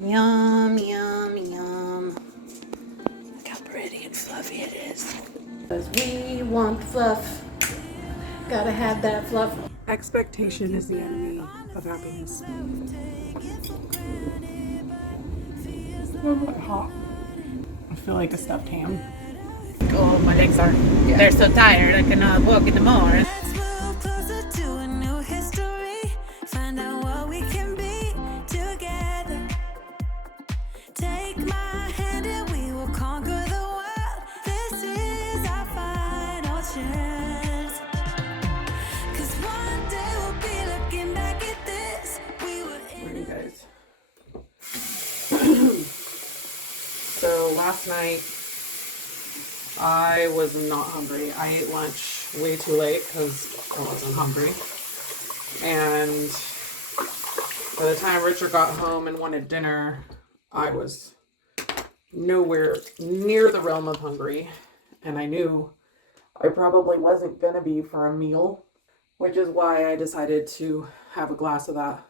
Yum, yum, yum. Look how pretty and fluffy it is. Because we want fluff. Gotta have that fluff. Expectation is the enemy of happiness. Oh, hot. I feel like a stuffed ham. Oh, my legs are, they're so tired I cannot walk anymore. So last night I was not hungry. I ate lunch way too late because I wasn't hungry. And by the time Richard got home and wanted dinner, I was nowhere near the realm of hungry. And I knew I probably wasn't going to be for a meal, which is why I decided to have a glass of that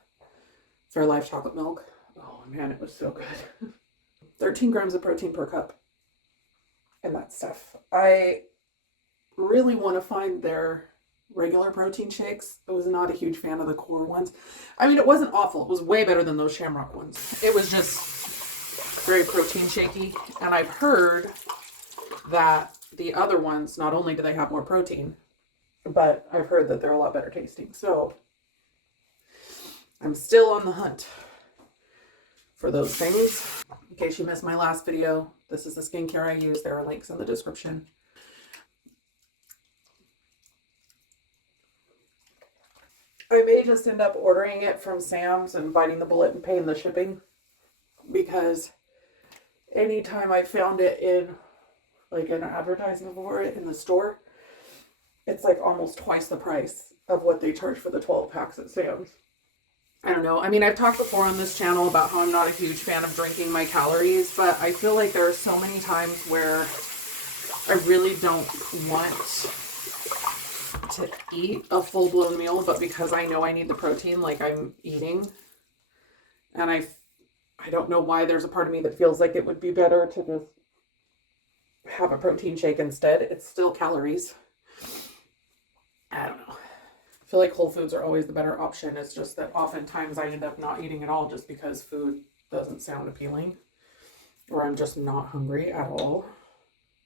Fairlife chocolate milk. Oh man, it was so good. 13 grams of protein per cup. And that stuff. I really want to find their regular protein shakes. I was not a huge fan of the core ones. I mean, it wasn't awful. It was way better than those Shamrock ones. It was just very protein shaky. And I've heard that the other ones, not only do they have more protein, but I've heard that they're a lot better tasting. So I'm still on the hunt for those things. In case you missed my last video, this is the skincare I use. There are links in the description. I may just end up ordering it from Sam's and biting the bullet and paying the shipping, because anytime I found it in like an advertisement for it in the store, it's like almost twice the price of what they charge for the 12 packs at Sam's. I don't know. I mean, I've talked before on this channel about how I'm not a huge fan of drinking my calories, but I feel like there are so many times where I really don't want to eat a full-blown meal, but because I know I need the protein, like I'm eating. And I don't know why there's a part of me that feels like it would be better to just have a protein shake instead. It's still calories. I don't know. I feel like Whole Foods are always the better option. It's just that oftentimes I end up not eating at all just because food doesn't sound appealing, or I'm just not hungry at all.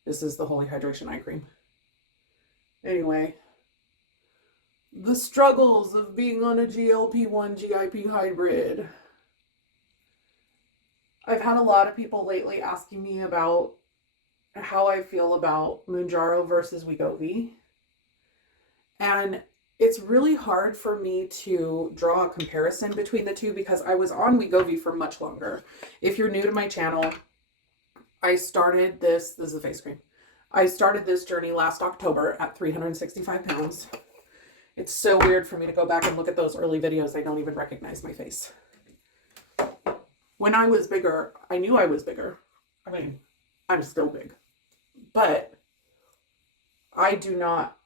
This is the Holy Hydration Eye Cream. Anyway, the struggles of being on a GLP-1 GIP hybrid. I've had a lot of people lately asking me about how I feel about Mounjaro versus Wegovy. And it's really hard for me to draw a comparison between the two because I was on Wegovy for much longer. If you're new to my channel, I started this is a face cream. I started this journey last October at 365 pounds. It's so weird for me to go back and look at those early videos. I don't even recognize my face. When I was bigger, I knew I was bigger. I mean, I'm still big. But I do not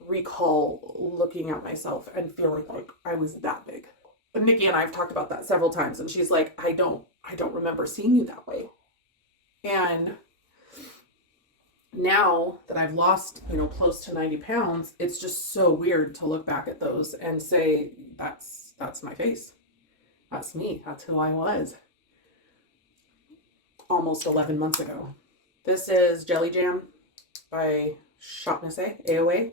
recall looking at myself and feeling like I was that big. But Nikki and I have talked about that several times, and she's like, I don't remember seeing you that way. And now that I've lost, close to 90 pounds, it's just so weird to look back at those and say, that's my face. That's me. That's who I was almost 11 months ago. This is Jelly Jam by Chopped Pistachios. AOA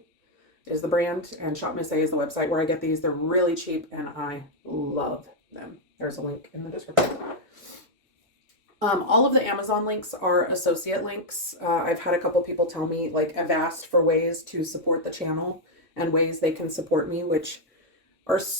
is the brand, and Chopped Pistachios is the website where I get these. They're really cheap, and I love them. There's a link in the description. All of the Amazon links are associate links. I've had a couple people tell me, like, I've asked for ways to support the channel and ways they can support me, which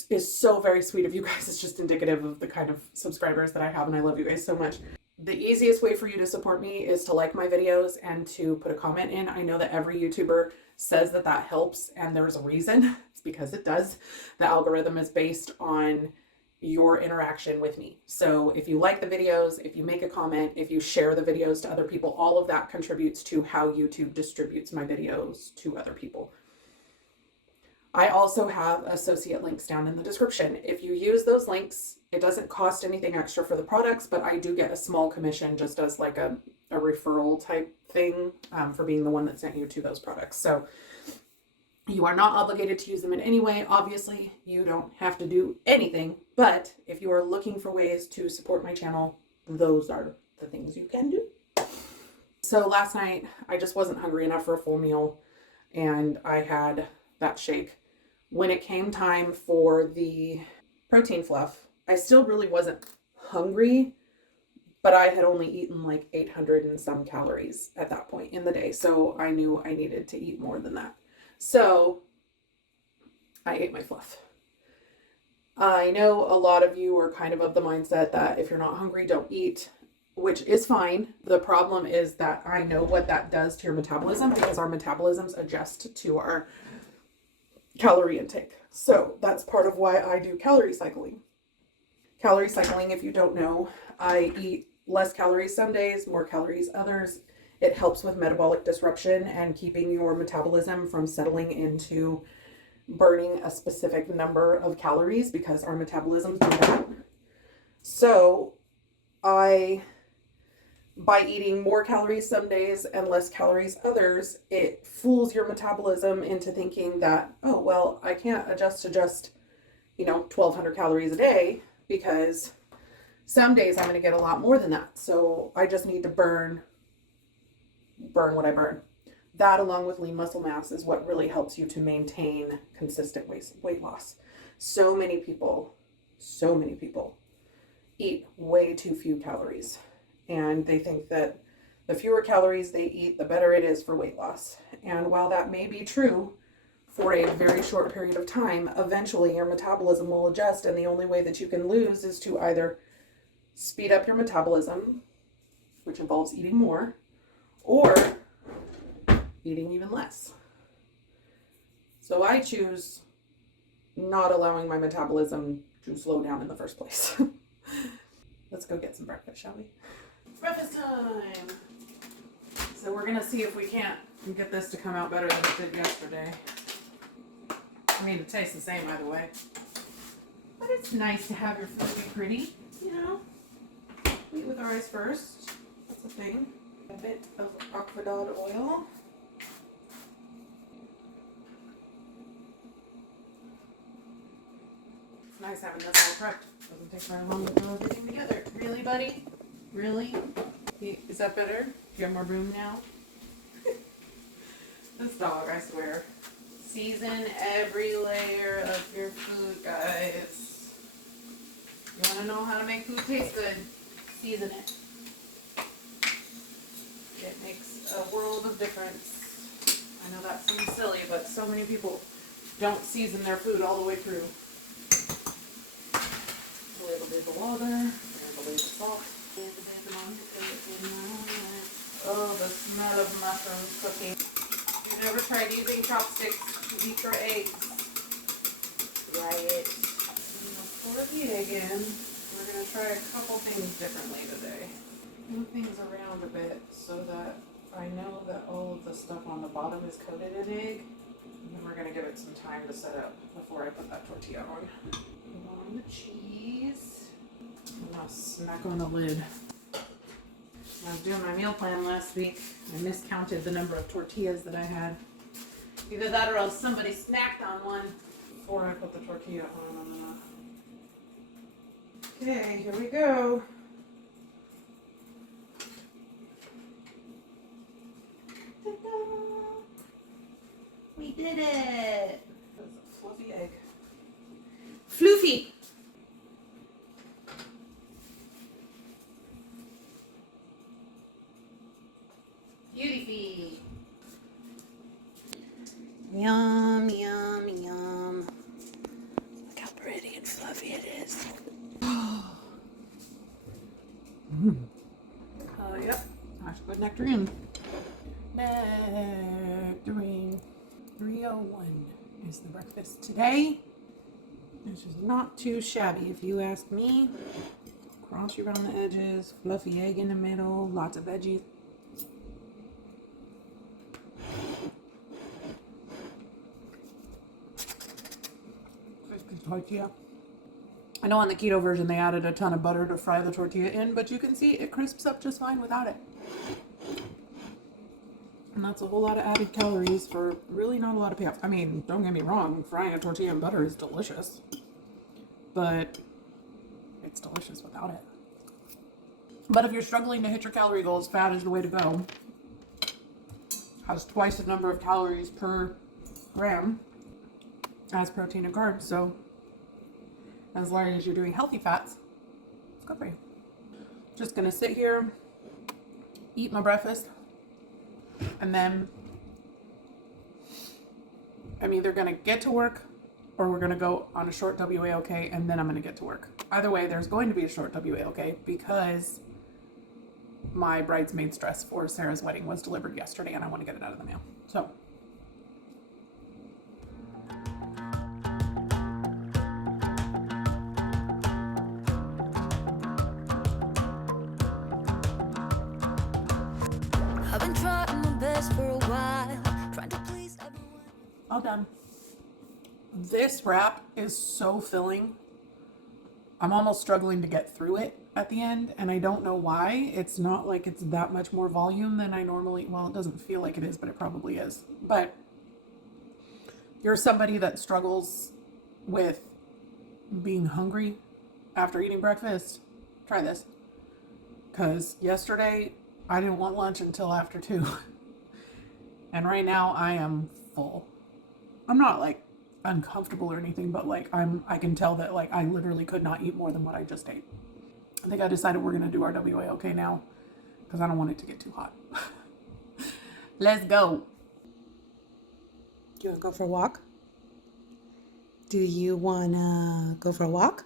is so very sweet of you guys. It's just indicative of the kind of subscribers that I have, and I love you guys so much. The easiest way for you to support me is to like my videos and to put a comment in. I know that every YouTuber says that helps, and there's a reason. It's because it does. The algorithm is based on your interaction with me. So if you like the videos, if you make a comment, if you share the videos to other people, all of that contributes to how YouTube distributes my videos to other people. I also have associate links down in the description. If you use those links, it doesn't cost anything extra for the products, but I do get a small commission just as like a referral type thing for being the one that sent you to those products. So you are not obligated to use them in any way. Obviously, you don't have to do anything, but if you are looking for ways to support my channel, those are the things you can do. So last night, I just wasn't hungry enough for a full meal, and I had that shake. When it came time for the protein fluff, I still really wasn't hungry, but I had only eaten like 800 and some calories at that point in the day. So I knew I needed to eat more than that. So I ate my fluff. I know a lot of you are kind of the mindset that if you're not hungry, don't eat, which is fine. The problem is that I know what that does to your metabolism because our metabolisms adjust to our calorie intake. So that's part of why I do calorie cycling. Calorie cycling, if you don't know, I eat less calories some days, more calories others. It helps with metabolic disruption and keeping your metabolism from settling into burning a specific number of calories because our metabolisms do that. So by eating more calories some days and less calories others, it fools your metabolism into thinking that, oh, well, I can't adjust to just, 1,200 calories a day because some days I'm going to get a lot more than that. So I just need to burn what I burn. That, along with lean muscle mass, is what really helps you to maintain consistent weight loss. So many people eat way too few calories. And they think that the fewer calories they eat, the better it is for weight loss. And while that may be true for a very short period of time, eventually your metabolism will adjust. And the only way that you can lose is to either speed up your metabolism, which involves eating more, or eating even less. So I choose not allowing my metabolism to slow down in the first place. Let's go get some breakfast, shall we? Breakfast time! So we're gonna see if we can't get this to come out better than it did yesterday. I mean, it tastes the same either way. But it's nice to have your food be pretty, Eat with our eyes first. That's a thing. A bit of aquadad oil. It's nice having this all prepped. Doesn't take very long to throw everything together. Really, buddy? Really? Is that better? Do you have more room now? This dog, I swear. Season every layer of your food, guys. You want to know how to make food taste good? Season it. It makes a world of difference. I know that seems silly, but so many people don't season their food all the way through. A little bit of water, and a little salt. Oh, the smell of mushrooms cooking. If you've ever tried using chopsticks to eat your eggs, try it. Pour the egg in. We're going to try a couple things differently today. Move things around a bit so that I know that all of the stuff on the bottom is coated in egg. And then we're going to give it some time to set up before I put that tortilla on. Put on the cheese. And I'll smack on the lid. When I was doing my meal plan last week, I miscounted the number of tortillas that I had. Either that or else somebody snacked on one before I put the tortilla on. Okay, here we go. Ta-da! We did it! That's a fluffy egg. Floofy! Beautiful. Yum, yum, yum. Look how pretty and fluffy it is. Yep. I should put nectarine. Nectarine. 301 is the breakfast today. This is not too shabby if you ask me. Crunchy around the edges, fluffy egg in the middle, lots of veggies. tortilla. I know on the keto version they added a ton of butter to fry the tortilla in, but you can see it crisps up just fine without it. And that's a whole lot of added calories for really not a lot of payoff. I mean, don't get me wrong, frying a tortilla in butter is delicious, but it's delicious without it. But if you're struggling to hit your calorie goals, fat is the way to go. Has twice the number of calories per gram as protein and carbs, so as long as you're doing healthy fats, it's good for you. Just gonna sit here, eat my breakfast, and then I'm either gonna get to work or we're gonna go on a short WAOK and then I'm gonna get to work. Either way, there's going to be a short WAOK because my bridesmaid's dress for Sarah's wedding was delivered yesterday and I want to get it out of the mail. So I've been trying my best for a while, trying to please everyone. all done. This wrap is so filling. I'm almost struggling to get through it at the end, and I don't know why. It's not like it's that much more volume than I normally, well, it doesn't feel like it is, but it probably is. But you're somebody that struggles with being hungry after eating breakfast, try this. Because yesterday I didn't want lunch until after 2. And right now I am full. I'm not like uncomfortable or anything, but like I can tell that like I literally could not eat more than what I just ate. I think I decided we're gonna do our WAOK now because I don't want it to get too hot. Let's go. Do you want to go for a walk? Do you want to go for a walk?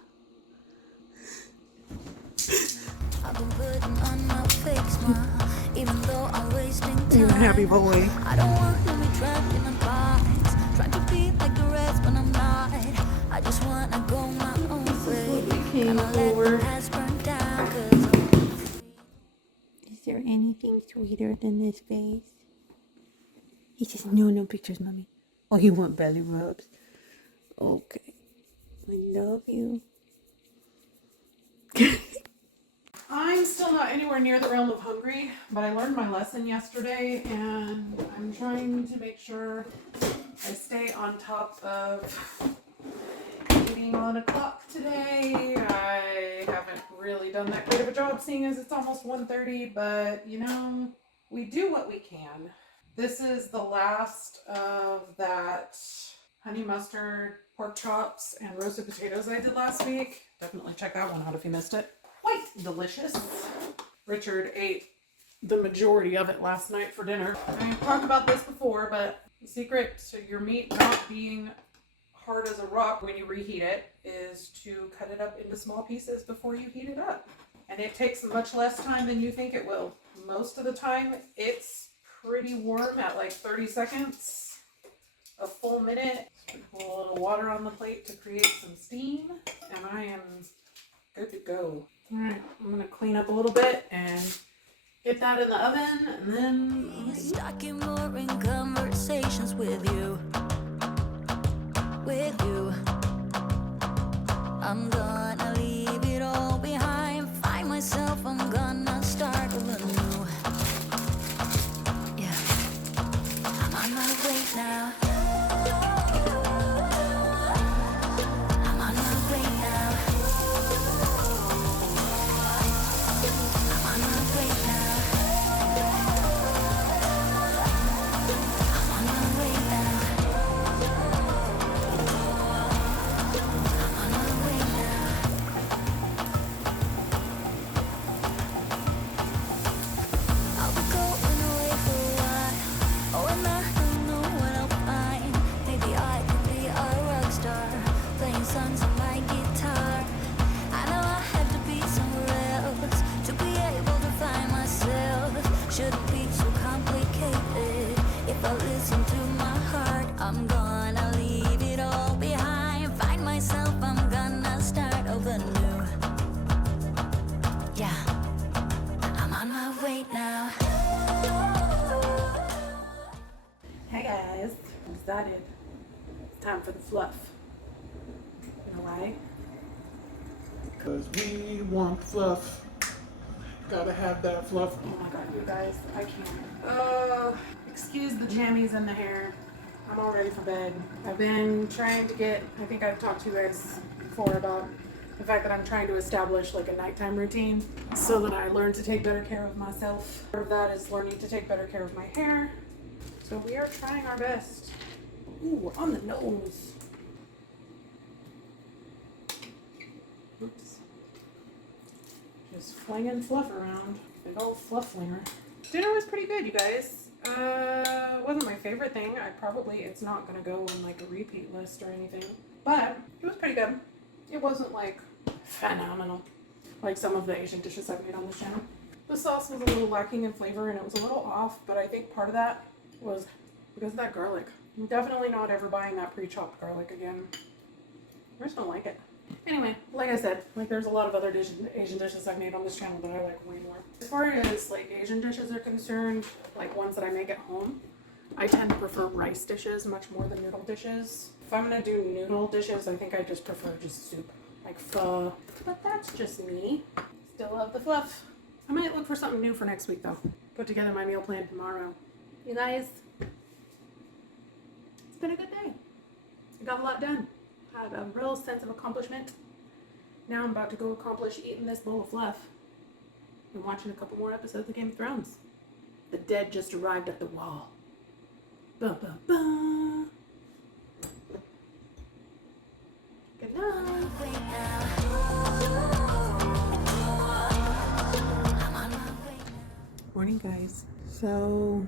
I've been putting on my fake smile, even though I'm wasting time. You're a happy boy. I don't want to be trapped in a box, trying to be like the rest, but I'm not. I just want to go my own way, and I let the past burn down, 'cause I'm... Is there anything sweeter than this face? He says, no pictures, mommy. Oh, you want belly rubs? Okay. I love you. I'm still not anywhere near the realm of hungry, but I learned my lesson yesterday and I'm trying to make sure I stay on top of eating on a clock today. I haven't really done that great of a job seeing as it's almost 1:30, but you know, we do what we can. This is the last of that honey mustard, pork chops, and roasted potatoes I did last week. Definitely check that one out if you missed it. Quite delicious. Richard ate the majority of it last night for dinner. I've talked about this before, but the secret to your meat not being hard as a rock when you reheat it is to cut it up into small pieces before you heat it up. And it takes much less time than you think it will. Most of the time, it's pretty warm at like 30 seconds, a full minute. Put a little water on the plate to create some steam, and I am good to go. All right, I'm gonna clean up a little bit and get that in the oven, and then Stuck in boring conversations with you. I'm gonna leave it all behind. Find myself, I'm gonna start over new. Yeah, I'm on my way now. I'm on my way now. I'm on my way now. I'm on my way now. I'm on my way now. I'll be going away for a while. Oh, and I don't know what I'll find. Maybe I could be a rock star, playing songs on my guitar. I know I had to be somewhere else to be able to find myself. Shouldn't be so complicated. If I listen to my heart, I'm gonna leave it all behind. Find myself, I'm gonna start over new. Yeah, I'm on my way now. hey guys, I'm excited. It's time for the fluff. You Why? Because we want fluff. Gotta have that fluff. Oh my god, you guys, I can't. Excuse the jammies in the hair. I'm all ready for bed. I've been trying to get, I think I've talked to you guys before about the fact that I'm trying to establish like a nighttime routine so that I learn to take better care of myself. Part of that is learning to take better care of my hair. So we are trying our best. Ooh, on the nose. Oops. Just flinging fluff around. Big old fluff flinger. Dinner was pretty good, you guys. Wasn't my favorite thing. It's not gonna go on like a repeat list or anything. But it was pretty good. It wasn't like phenomenal like some of the Asian dishes I've made on this channel. The sauce was a little lacking in flavor and it was a little off, but I think part of that was because of that garlic. I'm definitely not ever buying that pre-chopped garlic again. I just don't like it. Anyway, like I said, like there's a lot of other Asian dishes I've made on this channel that I like way more. As far as like Asian dishes are concerned, like ones that I make at home, I tend to prefer rice dishes much more than noodle dishes. If I'm gonna do noodle dishes, I think I just prefer just soup, like pho. But that's just me. Still love the fluff. I might look for something new for next week though. Put together my meal plan tomorrow. You guys, it's been a good day. I got a lot done. Had a real sense of accomplishment. Now I'm about to go accomplish eating this bowl of fluff and watching a couple more episodes of Game of Thrones. The dead just arrived at the wall. Ba ba ba. Good night. Morning, guys. So,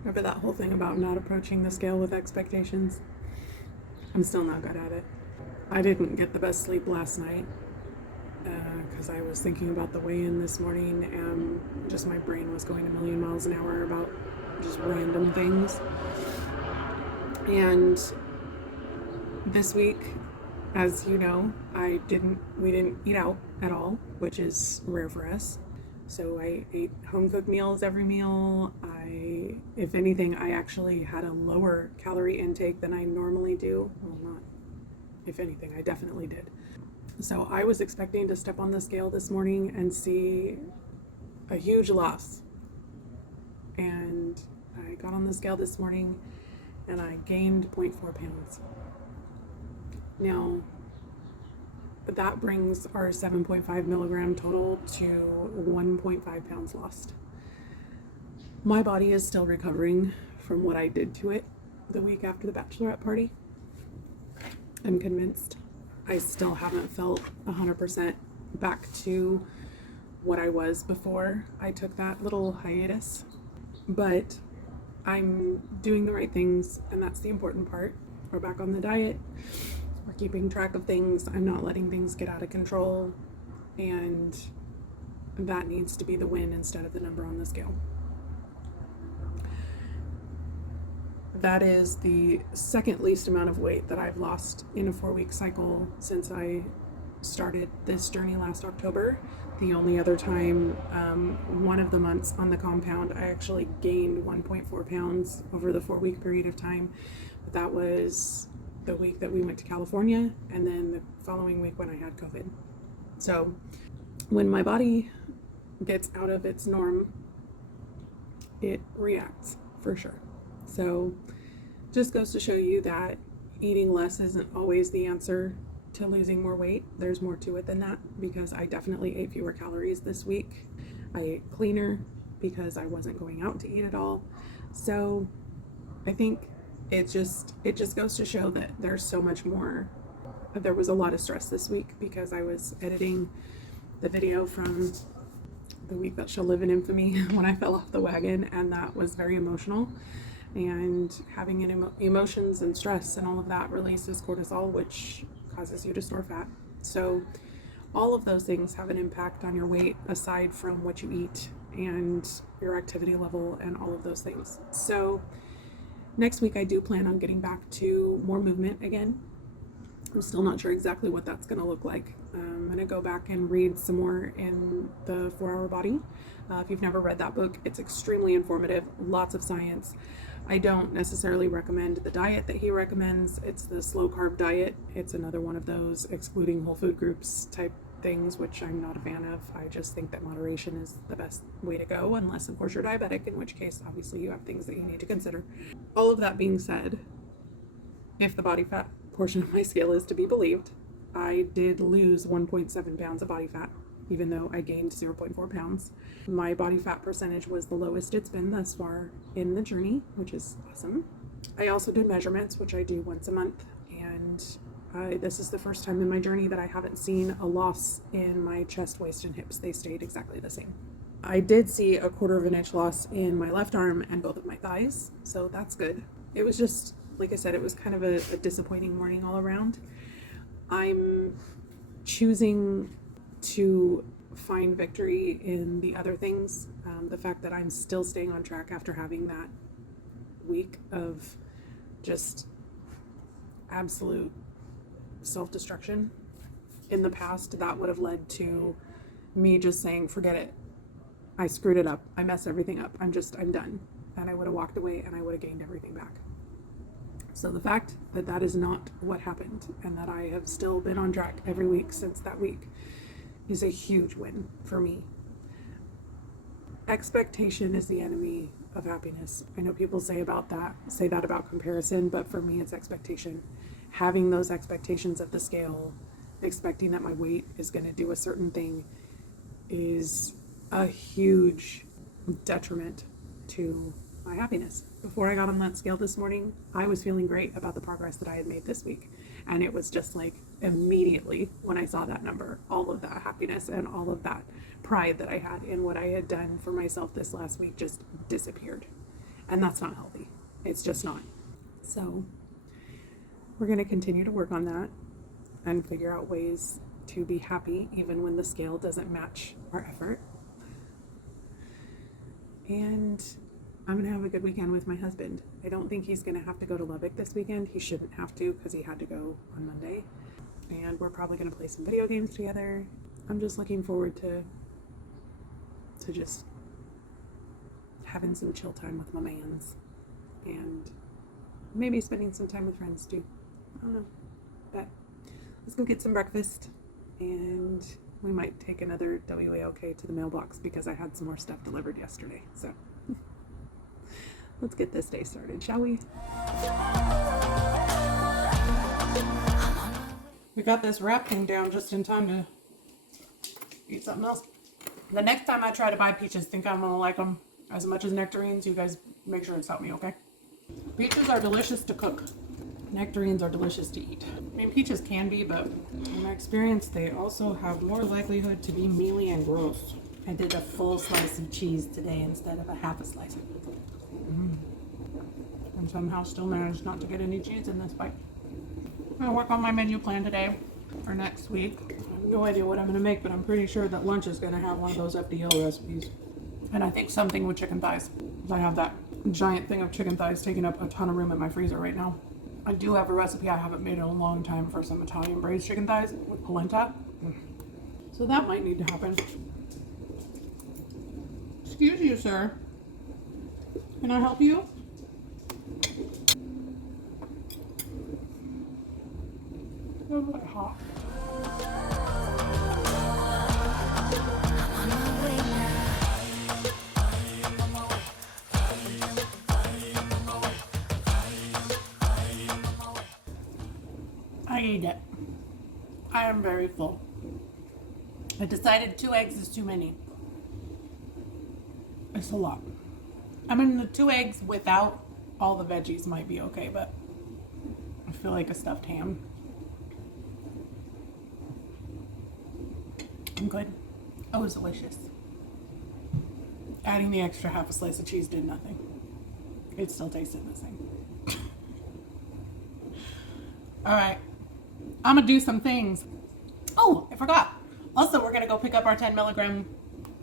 remember that whole thing about not approaching the scale with expectations? I'm still not good at it. I didn't get the best sleep last night because I was thinking about the weigh-in this morning and just my brain was going a million miles an hour about just random things. And this week, as you know, we didn't eat out at all, which is rare for us. So I ate home-cooked meals every meal. If anything, I actually had a lower calorie intake than I normally do. Well, not if anything, I definitely did. So I was expecting to step on the scale this morning and see a huge loss. And I got on the scale this morning and I gained 0.4 pounds. Now, that brings our 7.5 milligram total to 1.5 pounds lost. My body is still recovering from what I did to it the week after the bachelorette party. I'm convinced I still haven't felt 100% back to what I was before I took that little hiatus. But I'm doing the right things, and that's the important part. We're back on the diet. We're keeping track of things. I'm not letting things get out of control, and that needs to be the win instead of the number on the scale. That is the second least amount of weight that I've lost in a 4-week cycle since I started this journey last October. The only other time, one of the months on the compound, I actually gained 1.4 pounds over the 4-week period of time. But that was the week that we went to California, and then the following week when I had COVID. So when my body gets out of its norm, it reacts for sure. So just goes to show you that eating less isn't always the answer to losing more weight. There's more to it than that, because I definitely ate fewer calories this week. I ate cleaner because I wasn't going out to eat at all. So I think it just goes to show that there's so much more. There was a lot of stress this week because I was editing the video from the week that shall live in infamy when I fell off the wagon, and that was very emotional. And having emotions and stress and all of that releases cortisol, which causes you to store fat. So all of those things have an impact on your weight aside from what you eat and your activity level and all of those things. So next week I do plan on getting back to more movement again. I'm still not sure exactly what that's going to look like. I'm going to go back and read some more in the 4-Hour Body. If you've never read that book, it's extremely informative, lots of science. I don't necessarily recommend the diet that he recommends. It's the slow carb diet. It's another one of those excluding whole food groups type things, which I'm not a fan of. I just think that moderation is the best way to go, unless of course you're diabetic, in which case obviously you have things that you need to consider. All of that being said, if the body fat portion of my scale is to be believed, I did lose 1.7 pounds of body fat, even though I gained 0.4 pounds. My body fat percentage was the lowest it's been thus far in the journey, which is awesome. I also did measurements, which I do once a month, and this is the first time in my journey that I haven't seen a loss in my chest, waist, and hips. They stayed exactly the same. I did see a 1/4 of an inch loss in my left arm and both of my thighs, so that's good. It was just, like I said, it was kind of a disappointing morning all around. I'm choosing to find victory in the other things. The fact that I'm still staying on track after having that week of just absolute self-destruction. In the past, that would have led to me just saying, forget it. I screwed it up. I messed everything up. I'm done. And I would have walked away and I would have gained everything back. So the fact that that is not what happened and that I have still been on track every week since that week is a huge win for me. Expectation is the enemy of happiness. I know people say that about comparison, but for me it's expectation. Having those expectations of the scale, expecting that my weight is going to do a certain thing, is a huge detriment to my happiness. Before I got on that scale this morning, I was feeling great about the progress that I had made this week. And it was just like immediately when I saw that number, all of that happiness and all of that pride that I had in what I had done for myself this last week just disappeared. And that's not healthy. It's just not. So we're going to continue to work on that and figure out ways to be happy even when the scale doesn't match our effort. And I'm going to have a good weekend with my husband. I don't think he's going to have to go to Lubbock this weekend. He shouldn't have to because he had to go on Monday. And we're probably going to play some video games together. I'm just looking forward to just having some chill time with my mans. And maybe spending some time with friends too. I don't know. But let's go get some breakfast. And we might take another WAOK to the mailbox because I had some more stuff delivered yesterday. So let's get this day started, shall we? We got this wrap thing down just in time to eat something else. The next time I try to buy peaches, think I'm gonna like them as much as nectarines. You guys make sure it's help me, okay? Peaches are delicious to cook. Nectarines are delicious to eat. I mean, peaches can be, but in my experience, they also have more likelihood to be mealy and gross. I did a full slice of cheese today instead of a half a slice. And somehow still managed not to get any cheese in this bite. I'm gonna work on my menu plan today for next week. I have no idea what I'm gonna make, but I'm pretty sure that lunch is gonna have one of those FDL recipes. And I think something with chicken thighs. I have that giant thing of chicken thighs taking up a ton of room in my freezer right now. I do have a recipe I haven't made in a long time for some Italian braised chicken thighs with polenta. So that might need to happen. Excuse you, sir. Can I help you? Oh, what hot. I ate it. I am very full. I decided 2 eggs is too many. It's a lot. I mean, the 2 eggs without all the veggies might be okay, but I feel like a stuffed ham. I'm good. Oh, it was delicious. Adding the extra half a slice of cheese did nothing. It still tasted the same. All right. I'm gonna do some things. Oh, I forgot. Also, we're gonna go pick up our 10 milligram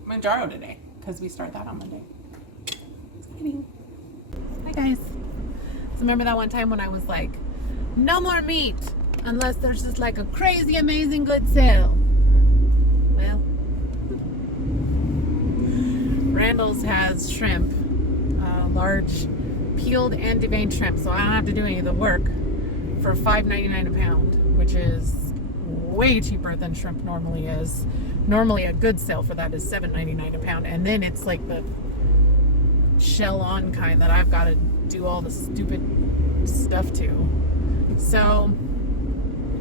Moujaro today because we start that on Monday. Exciting. Hi guys. So remember that one time when I was like, no more meat Unless there's just like a crazy, amazing good sale. Well, Randall's has shrimp, large peeled and deveined shrimp, so I don't have to do any of the work, for $5.99 a pound, which is way cheaper than shrimp normally is. Normally a good sale for that is $7.99 a pound, and then it's like the shell on kind that I've got to do all the stupid stuff to. So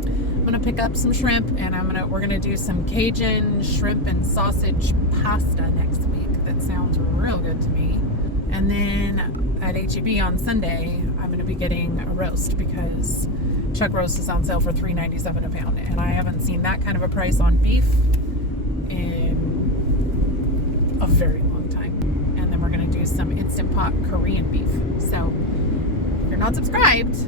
I'm gonna pick up some shrimp, and we're gonna do some Cajun shrimp and sausage pasta next week. That sounds real good to me. And then at HEB on Sunday, I'm gonna be getting a roast because chuck roast is on sale for $3.97 a pound, and I haven't seen that kind of a price on beef in a very long time. And then we're gonna do some Instant Pot Korean beef. So if you're not subscribed,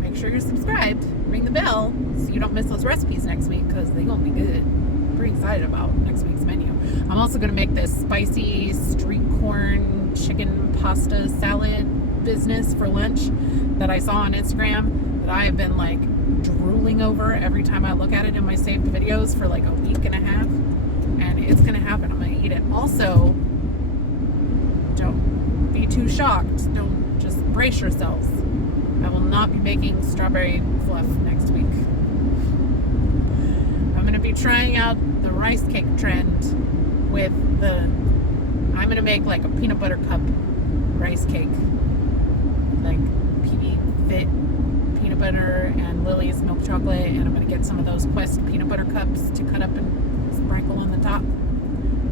make sure you're subscribed, ring the bell so you don't miss those recipes next week, because they're gonna be good. I'm pretty excited about next week's menu. I'm also gonna make this spicy street corn chicken pasta salad business for lunch that I saw on Instagram that I have been like drooling over every time I look at it in my saved videos for like a week and a half, and it's gonna happen. I'm gonna eat it. Also, don't be too shocked. Don't, just brace yourselves. I will not be making strawberry fluff next week. I'm going to be trying out the rice cake trend with I'm going to make like a peanut butter cup rice cake. Like PB Fit peanut butter and Lily's milk chocolate, and I'm going to get some of those Quest peanut butter cups to cut up and sprinkle on the top.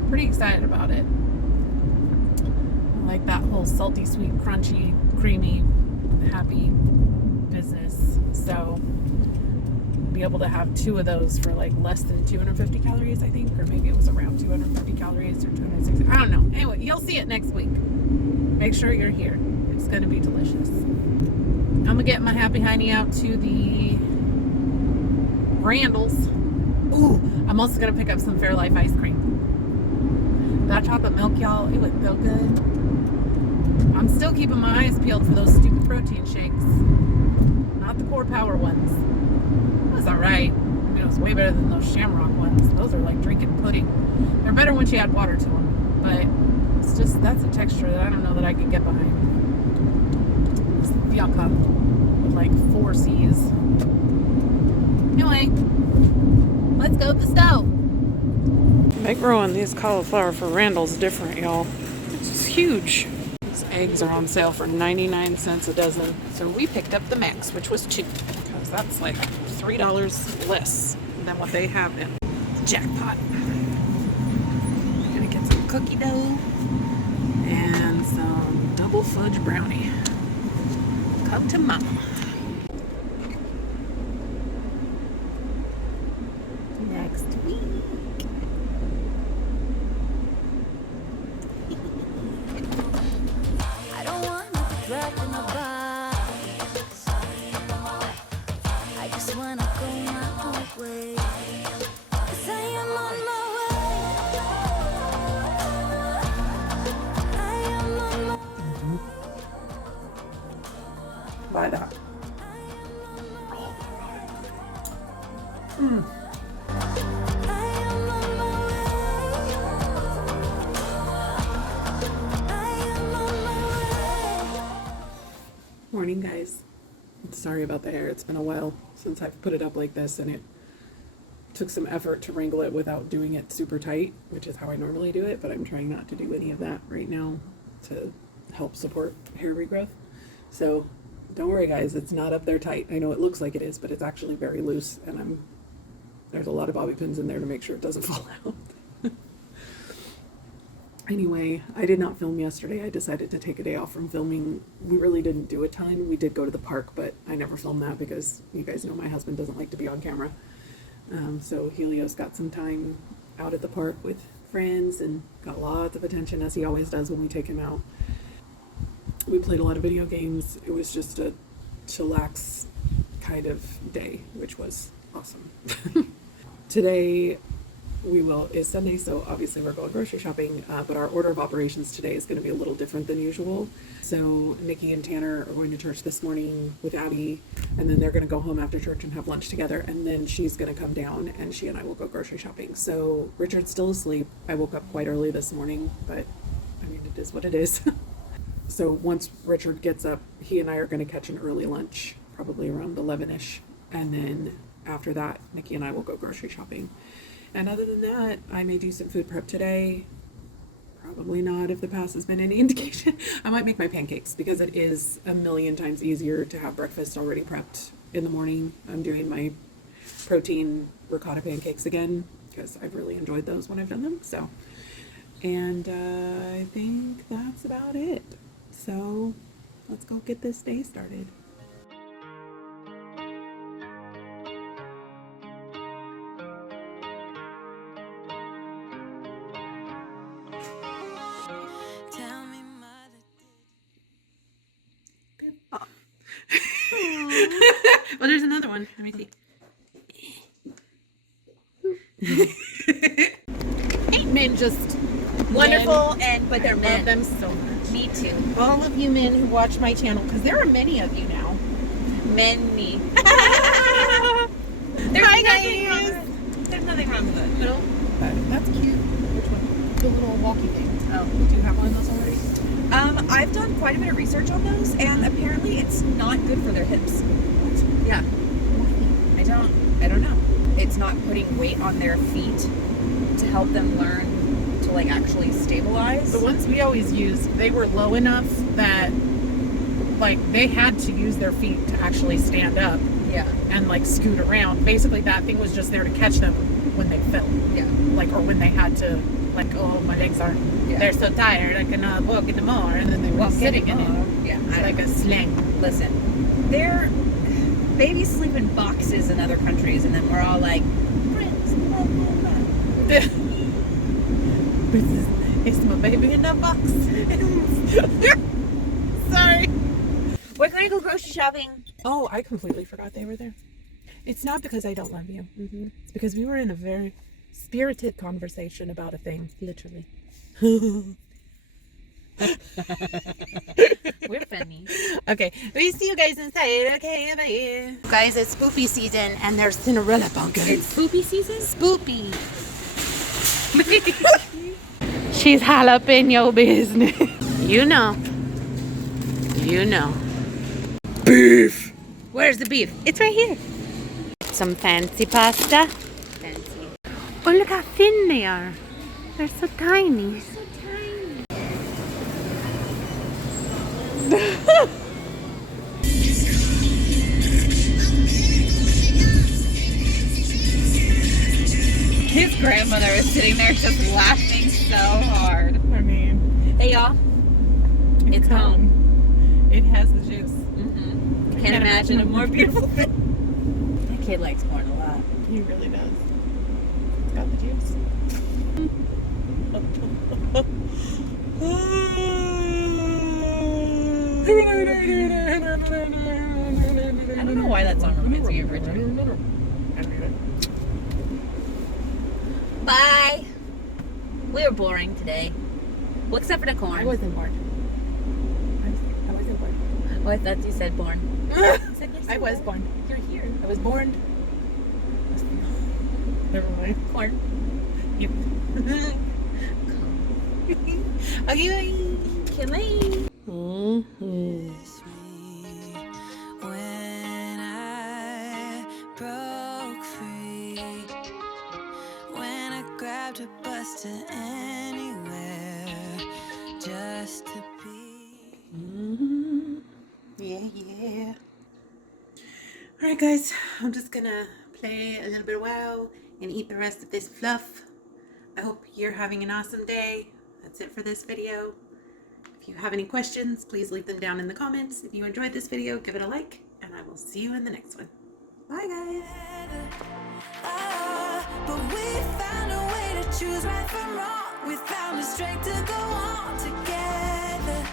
Pretty excited about it. I like that whole salty, sweet, crunchy, creamy, happy business. So be able to have 2 of those for like less than 250 calories, I think, or maybe it was around 250 calories or 260. I don't know. Anyway, you'll see it next week. Make sure you're here. It's going to be delicious. I'm gonna get my happy hiney out to the Randall's. Ooh, I'm also gonna pick up some Fairlife ice cream. That chocolate milk, y'all, it would feel good. I'm still keeping my eyes peeled for those stupid protein shakes. Not the Core Power ones. It was alright. I mean, it was way better than those Shamrock ones. Those are like drinking pudding. They're better when she had water to them. But it's just, that's a texture that I don't know that I can get behind. It's yucca with like 4 C's. Anyway, let's go to the stove. They growing these cauliflower for Randall's different, y'all. It's huge. These eggs are on sale for 99 cents a dozen. So we picked up the max, which was 2, because that's like $3 less than what they have in. Jackpot. Gonna get some cookie dough and some double fudge brownie. Come to mama. Next week. I don't want to be trapped in a box. I just wanna go my own way. 'Cause I am on my way. I am on my Buy that. Morning, guys. Sorry about the hair. It's been a while since I've put it up like this, and it took some effort to wrangle it without doing it super tight, which is how I normally do it, but I'm trying not to do any of that right now to help support hair regrowth. So don't worry, guys, it's not up there tight. I know it looks like it is, but it's actually very loose, and there's a lot of bobby pins in there to make sure it doesn't fall out. Anyway, I did not film yesterday. I decided to take a day off from filming. We really didn't do a ton. We did go to the park, but I never filmed that because you guys know my husband doesn't like to be on camera. So Helios got some time out at the park with friends and got lots of attention, as he always does when we take him out. We played a lot of video games. It was just a chillax kind of day, which was awesome. Today is Sunday, so obviously we're going grocery shopping, but our order of operations today is going to be a little different than usual. So Nikki and Tanner are going to church this morning with Abby, and then they're going to go home after church and have lunch together, and then she's going to come down and she and I will go grocery shopping. So Richard's still asleep. I woke up quite early this morning, but I mean, it is what it is. So once Richard gets up, he and I are going to catch an early lunch, probably around 11ish, and then after that, Nikki and I will go grocery shopping. And other than that, I may do some food prep today. Probably not, if the past has been any indication. I might make my pancakes because it is a million times easier to have breakfast already prepped in the morning. I'm doing my protein ricotta pancakes again because I've really enjoyed those when I've done them. So, and I think that's about it. So let's go get this day started. Well, there's another one. Let me see. Ain't men just wonderful, but they're men. I love them so much. Me too. All of you men who watch my channel, because there are many of you now. Many. Hi guys. There's nothing wrong with it. No. That's cute. Which one? The little walkie thing. Oh, do you have one of those already? I've done quite a bit of research on those, and apparently it's not good for their hips. Yeah. I don't know. It's not putting weight on their feet to help them learn to like actually stabilize. The ones we always used, they were low enough that like they had to use their feet to actually stand up. Yeah. And like scoot around. Basically that thing was just there to catch them when they fell. Yeah. Like, or when they had to, like, oh, my legs are, they're so tired, I cannot walk anymore, and then they walk sitting in it. Yeah. It's like a sling. Listen, they're babies sleep in boxes in other countries, and then we're all like, Prince, blah, blah, blah. It's my baby in a box. Sorry. We're going to go grocery shopping. Oh, I completely forgot they were there. It's not because I don't love you. It's because we were in a very spirited conversation about a thing, literally. We're funny. Okay, we see you guys inside. Okay, bye. Guys, it's spoopy season and there's Cinderella pumpkins. It's spoopy season? Spoopy. She's jalapeno business. You know. Beef! Where's the beef? It's right here. Some fancy pasta. Fancy. Oh, look how thin they are. They're so tiny. His grandmother is sitting there just laughing so hard. I mean, Hey y'all, it's home. It has the juice. Can't imagine a more beautiful thing. That kid likes corn a lot. He really does. It's got the juice. I don't know why that song reminds me of Richard. Bye. We were boring today. Well, except for the corn. I wasn't born. I wasn't born. Oh, I thought you said born. I was born. You're here. I was born. Never mind. Corn. Yep. Okay, bye. Killing. When I broke free, when I grabbed a bus to anywhere just to be. Yeah. Alright guys, I'm just gonna play a little bit of WoW and eat the rest of this fluff. I hope you're having an awesome day. That's it for this video. If you have any questions, please leave them down in the comments. If you enjoyed this video, give it a like, and I will see you in the next one. Bye guys! But we found a way to choose right from wrong. We found the strength to go on together.